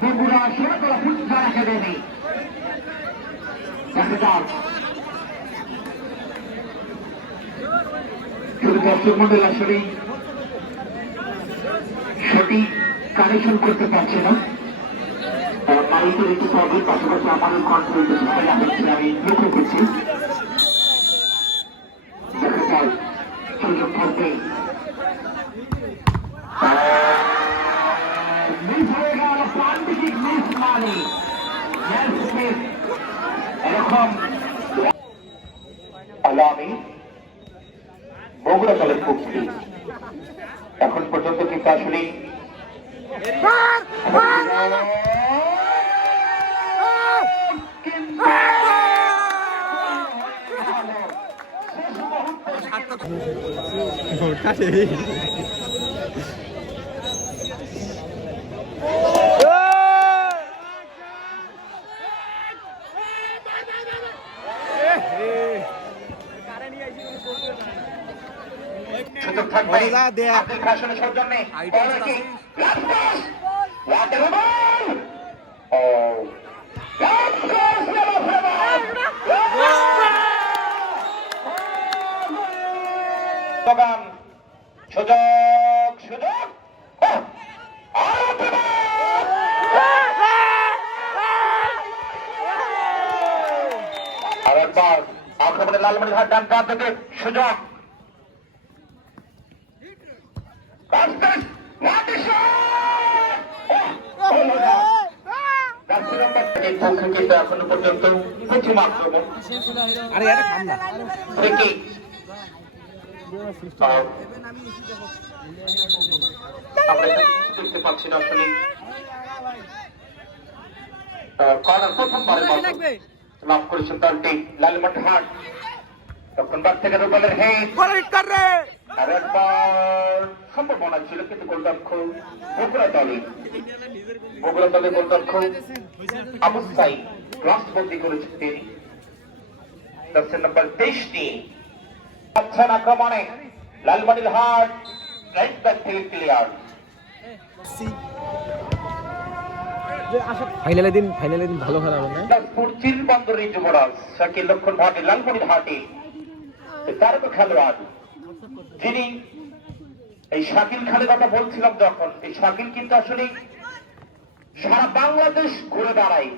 বগুড়া মন্ডল আসলে সঠিক কানেকশন করতে পারছে না। একটু প্রবলেম পাশাপাশি আমাদের কন্ট্রোল আমি করছি। দেখা মানে miss. এরকম আমি বগুড়া দলের পক্ষে এখন পর্যন্ত কিন্তু আসলে সুযোগ থাকবে বগুড়া দেয়া। আব্দুল খাসনের সৌজন্যে আইডিয়া বল কি? আছে। Last pass! What a ball! Oh. Last pass, never বাগান সুযোগ সুযোগ! আরও একটা আর একবার আক্রমণে লালমণি হাট ডান প্রান্ত থেকে সুযোগ এখনও পর্যন্ত প্রথম আক্রমণ আরে এটা থাম না। থেকে আমরা দেখতে পাচ্ছি না আসলে। কর্নার প্রথমবারের মতো লাভ করেছেন দলটি লালমট হাট। তখন বার থেকে রুবেলের হেড। আর একবার সম্ভাবনা ছিল কিন্তু গোলরক্ষক বগুড়া দলে। বগুড়া দলে গোলরক্ষক আবু করেছেন তিনি। দর্শন নম্বর আচ্ছা আক্রমণে হাট রাইট ব্যাক থেকে ক্লিয়ার ফাইনালের দিন ফাইনালের দিন ভালো খেলা হবে যুবরাজ শাকিল লক্ষণ ভাটে লালমনির হাটে। তার খেলোয়াড়। যিনি এই শাকিল খানের কথা বলছিলাম যখন এই শাকিল কিন্তু আসলে সারা বাংলাদেশ ঘুরে দাঁড়ায়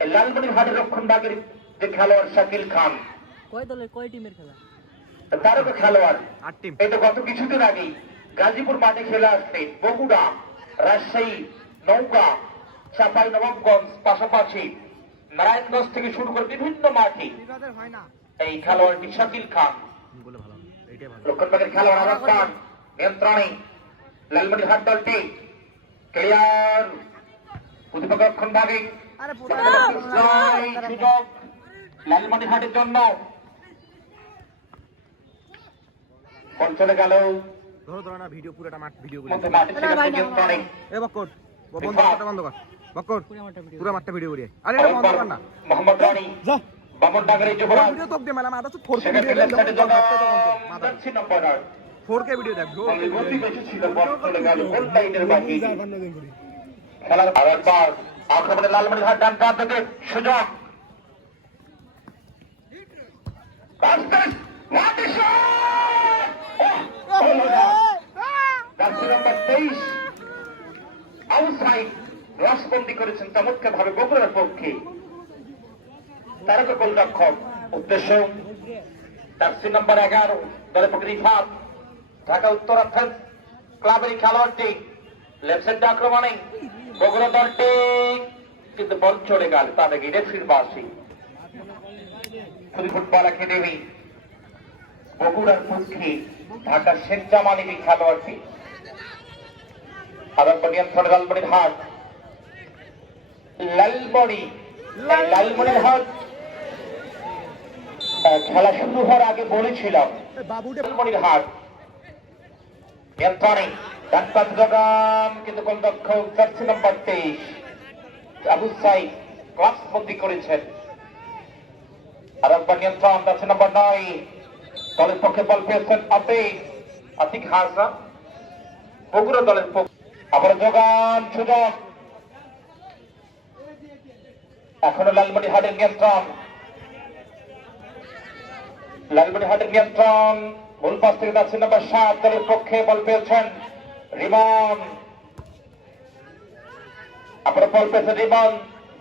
এই লালমনির হাটের রক্ষণ ভাগের যে খেলোয়াড় শাকিল খান কয় দলের কয় টিমের খেলা? তারও তো খেলোয়াড়। আট টিম। এই তো গত কিছুদিন আগেই গাজীপুর মাঠে খেলে আসছে বগুড়া রাজশাহী নৌকা চাপাই নবাবগঞ্জ পাশাপাশি নারায়ণগঞ্জ থেকে শুরু করে বিভিন্ন মাঠে এই খেলোয়াড়টি শাকিল খান। লক্ষণবাগের খেলোয়াড় খান নিয়ন্ত্রণে লালমনি হাট দলটি ক্লিয়ার। প্রতিপক্ষ রক্ষণ ভাগে সুযোগ লালমনি হাটের জন্য। বল চলে গেল? ধরো ধরো না ভিডিও পুরোটা মাঠ ভিডিও করে এ বক্কর। বন্ধ কর বন্ধ কর। বক্কর পুরো মাঠটা ভিডিও পুরো মাঠটা ভিডিও করিয়ে। আরে এটা বন্ধ কর না। মোহাম্মদ রানী যা। বামন ডাঙ্গারি যুবরাজ। ভিডিও তো দে মেলা মাথা তো ফোর ভিডিও লেফট সাইডে জন্য মাথা যাচ্ছি নম্বর আট ফোর কে ভিডিও দেখ খেলার আরেকবার আক্রমণে ডান থেকে সুযোগ নম্বর আউটসাইড রসবন্দি করেছেন চমৎকার ভাবে বগুড়ার পক্ষে। তারকা গোলরক্ষক উদ্দেশ্য। জার্সি নম্বর এগারো দলের পক্ষে রিফাত ঢাকা উত্তরাঞ্চল ক্লাবের এই খেলোয়াড়টি, লেফট আক্রমণে বগুড়া দলটি কিন্তু বল চলে গেল তার আগে রেফরির বাসি ফুটবল একাডেমি, বগুড়ার পক্ষে ঢাকা শেখ এই খেলোয়াড়টি। নিয়ন্ত্রণ লালমণির হাট খেলা শুরু হওয়ার আগে বলেছিলাম হাট। নিয়ন্ত্রণে ডাক্তার কিন্তু জার্সি নম্বর তেইশ। আবু সাইদ ক্লাস বন্দি করেছেন। আর একবার নিয়ন্ত্রণ জার্সি নম্বর নয়। দলের পক্ষে বল পেয়েছেন আপে আতিক হাসা বগুড়া দলের পক্ষে আবার জগান সুযোগ এখনও লালমনি হাটের নিয়ন্ত্রণ। লালমনি হাটের নিয়ন্ত্রণ। মূল পাশ থেকে যাচ্ছে নাম্বার সাত দলের পক্ষে বল পেয়েছেন রিমন। আপনারা বল পেয়েছেন রিমন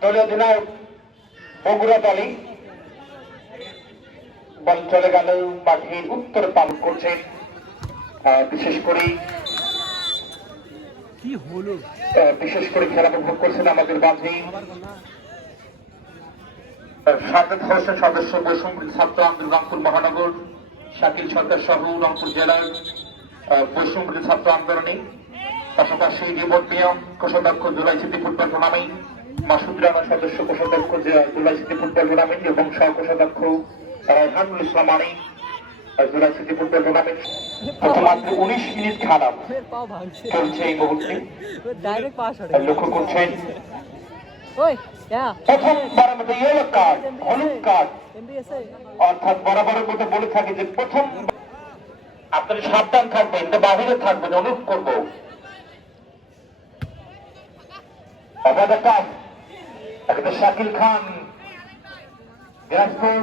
দলীয় অধিনায়ক বগুড়া দলে বল চলে গেল মাঠের উত্তর পাল করছেন বিশেষ করে কি হলো? বিশেষ করে খেলা উপভোগ করছেন আমাদের মাঝে। সাবেক হোসেন সদস্য বৈষম্য ছাত্র আন্দোলন রংপুর মহানগর শাকিল সরকার সহ রংপুর জেলার বৈষম্য ছাত্র আন্দোলনে। পাশাপাশি রিমোট নিয়ম কোষাধ্যক্ষ July city football tournament Masud Rana সদস্য কোষাধ্যক্ষ জুলাই সিটি ফুটবল টুর্নামেন্ট এবং সহ কোষাধ্যক্ষ রায়হানুল ইসলাম আলী আহ, জুলাই সিটি ফুটবল টুর্নামেন্ট। মাত্র উনিশ মিনিট খেলা চলছে এই মুহূর্তে। লক্ষ্য করছেন? প্রথম বারের মতো ইয়েলো কার্ড হলুদ কার্ড অর্থাৎ বরাবরের মতো বলে থাকি যে প্রথম আপনারা সাবধান থাকবেন বাহিরে থাকবেন অনুরোধ করব। অবাধ কাজ। একটা শাকিল খান দিনাজপুর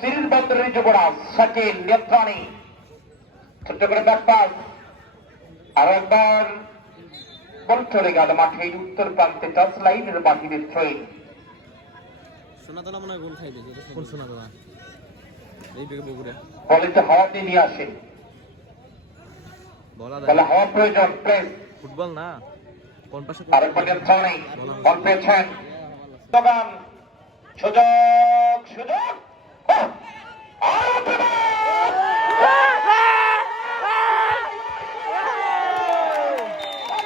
সিরিজ বন্দরের যুবরাজ শাকিল নিয়ন্ত্রণী। ছোট্ট করে ব্যাপার। আর একবার। বল চলে গেল মাঠে উত্তর প্রান্তে টাচ লাইনের বাহিরের ট্রেন সোনাতলা মনে হয় গোল খাই দিয়েছে কোন সোনাতলা? এইটাকে বগুড়া। বলিতে হাওয়াতে নিয়ে আসেন। বলা তাহলে প্রয়োজন প্লেস ফুটবল না। কোন পাশে বল পেয়েছেন। সুযোগ সুযোগ ওহ! আর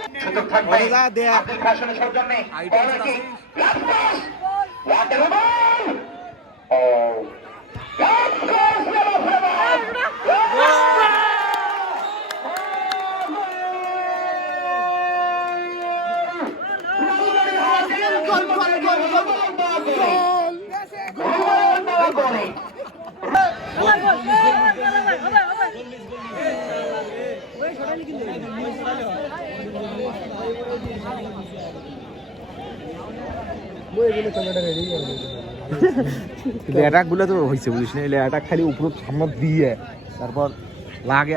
একটা সুযোগ থাকবে। আব্দুল খাসনের সৌজন্যে আইটেম বল কি? আছে। কিন্তু অ্যাটাক তো হয়েছে বুঝিস না? অ্যাটাক খালি উপর সামনে দিয়ে, তারপর লাগে।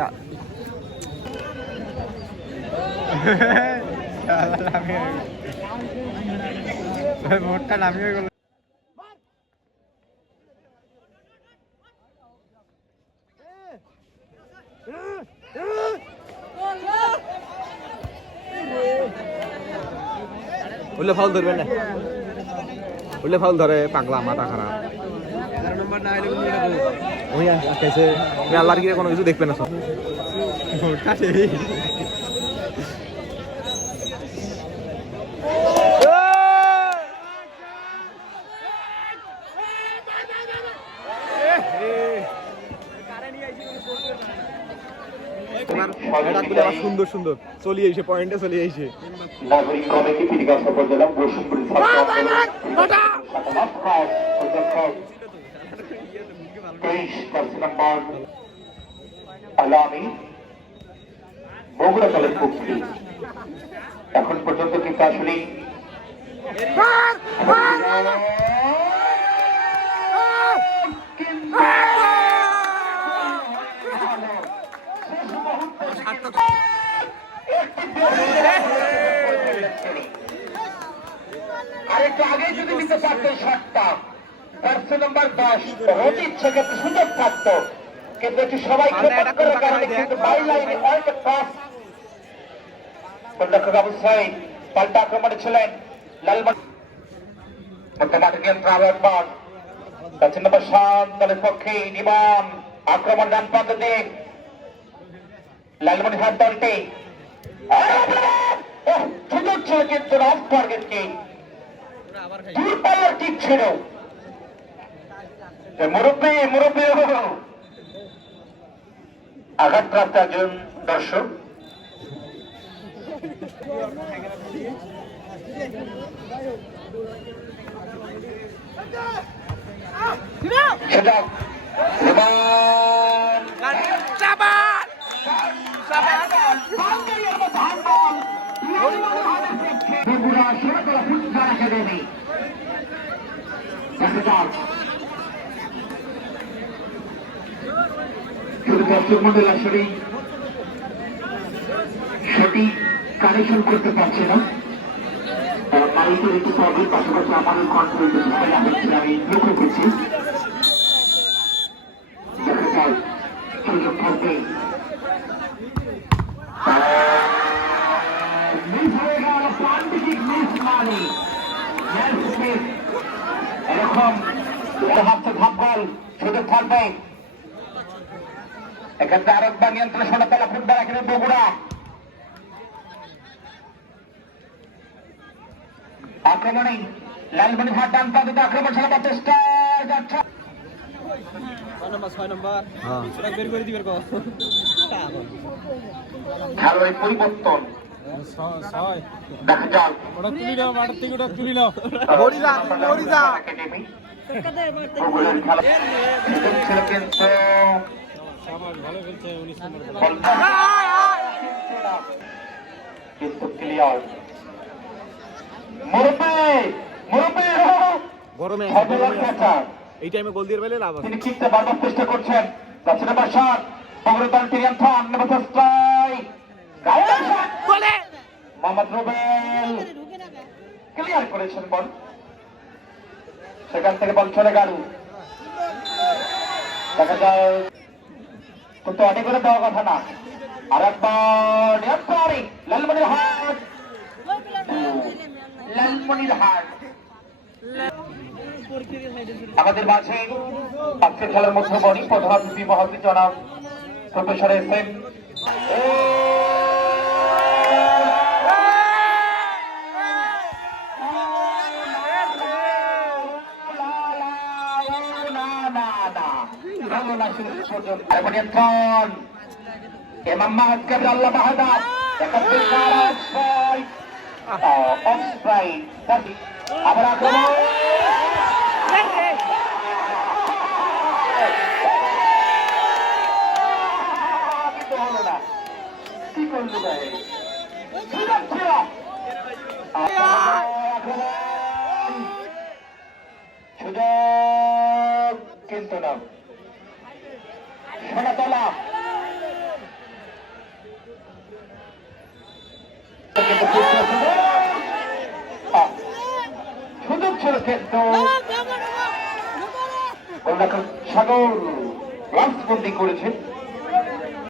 ভোটটা নামিয়ে গেল। বললে ফাউল ধরবে না। বললে ফাউল ধরে পাগলা মাথা খারাপ। ওই আল্লাহর গিয়ে কোনো কিছু দেখবে না সব তোমার অ্যাটাকগুলো আবার সুন্দর সুন্দর। চলিয়ে এসে পয়েন্টে চলিয়ে এসে। নাগরিক কমিটি পিরিগাছা উপজেলা আলামি বগুড়া দলের পক্ষে এখন পর্যন্ত কিন্তু আসলে আরেকটু পার্সি নম্বর দশ রোজিত সেক্ষেত্রে সুযোগ থাকতো কিন্তু এটি সবাই করার কারণে কিন্তু বাই লাইনে অনেক পাস গোলরক্ষক আবু সাইদ পাল্টা আক্রমণে ছিলেন পক্ষে আক্রমণ ডান দলটি। সুযোগ ছিল কিন্তু দূরপাল্লার ঠিক ছিল। মুরব্বী মুরব্বী আঘাতপ্রাপ্ত একজন দর্শক। সেটা ফুটবল একাডেমি দেখা যাক মন্ডল আসলে সঠিক কানেকশন করতে পারছে না। প্রবলেম পাশাপাশি আমাদের কন্ট্রোল ঝামেলা হচ্ছে আমি লক্ষ্য করছি। থাকবে। এরকম থাকবে। এক্ষেত্রে আরেকবার নিয়ন্ত্রণ সোনা পেলা ফুটবল এখানে বগুড়া। আক্রমণে লালমণি হাট ডান পাতে আক্রমণ চালাবার চেষ্টা যাচ্ছে। পরিবর্তন। খেলা। কিন্তু নম্বর কিন্তু ক্লিয়ার মুরব্বী মুরব্বী গরমে এই টাইমে গোল দিয়ে পেলে লাভ আছে। তিনি কিনতে বারবার চেষ্টা করছেন। যাচ্ছে না বাসার বগুড়া টিরিয়ান খান নেমে স্ট্রাইক বলে। মোহাম্মদ রুবেল। ক্লিয়ার করেছেন বল। সেখান থেকে বল চলে গেল। দেখা যায় কিন্তু অনেক করে দেওয়া কথা না। আর একবার লালমনির হাট। লালমনির হাট। আমাদের মাঝে আজকের খেলার মধ্যমণি প্রধান অতিথি মহাতি জনাব প্রফেসর এস এম। এমাম মাহাদ কাবি আল্লাহ মাহাদাব একাত্তর সারা ছয় অফ স্ট্রাইক আবার আক্রমণ কি করল ভাই কিন্তু না। সোনাতলা সুযোগ ছিল কিন্তু। সাগর রাজবন্দি করেছেন